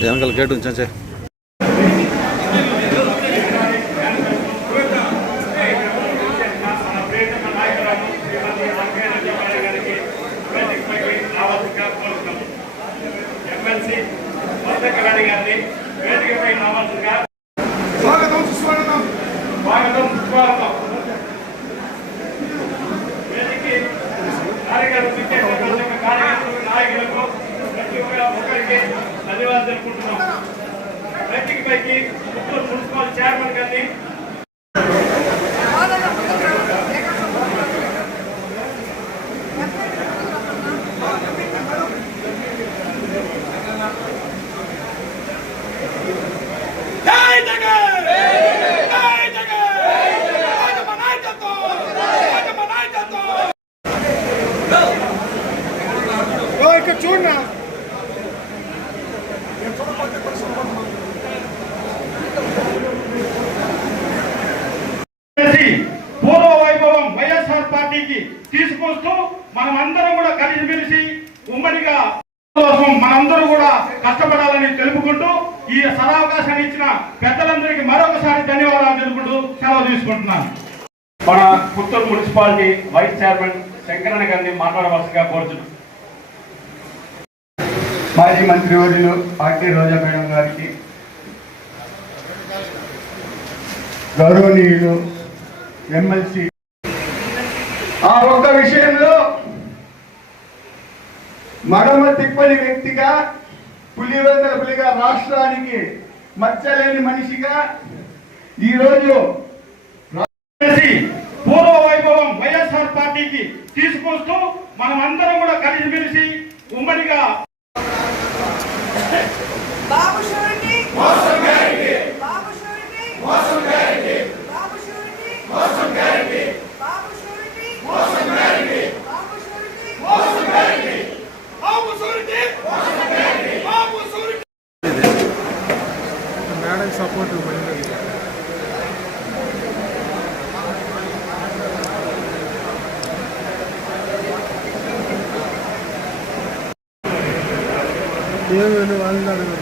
వెనకాల గేట్ ఉంచే ఎమ్మెల్సీ రావాల్సిందిగా వేదికపైకి పుత్తూరు మున్సిపల్ చైర్మన్ గారిని జై చేసి పూర్వ వైభవం వైఎస్ఆర్ పార్టీకి తీసుకొస్తూ మనం అందరం కూడా కలిసిమెలిసి ఉమ్మడిగా కోసం మనందరూ కూడా కష్టపడాలని తెలుపుకుంటూ ఈ సదావకాశాన్ని ఇచ్చిన పెద్దలందరికీ మరొకసారి ధన్యవాదాలు తెలుపుకుంటూ సెలవు తీసుకుంటున్నాను. మన Puttur municipality vice chairman Shankaranna గారిని మాట్లాడవలసిగా కోరుచున్నాం. మాజీ మంత్రివర్యులు పార్టీ రోజా మేడం గారికి గౌరవనీయులు ఎమ్మెల్సీ. ఆ ఒక్క విషయంలో మడమ తిప్పని వ్యక్తిగా పులివెందల పులిగా రాష్ట్రానికి మచ్చలేని మనిషిగా ఈరోజు పూర్వ వైభవం వైఎస్ఆర్ పార్టీకి తీసుకొస్తూ మనం అందరం కూడా కలిసిమెలిసి ఉమ్మడిగా சப்போர்ட் பண்ணுறது தேவனு வாழ்ந்தாடுங்க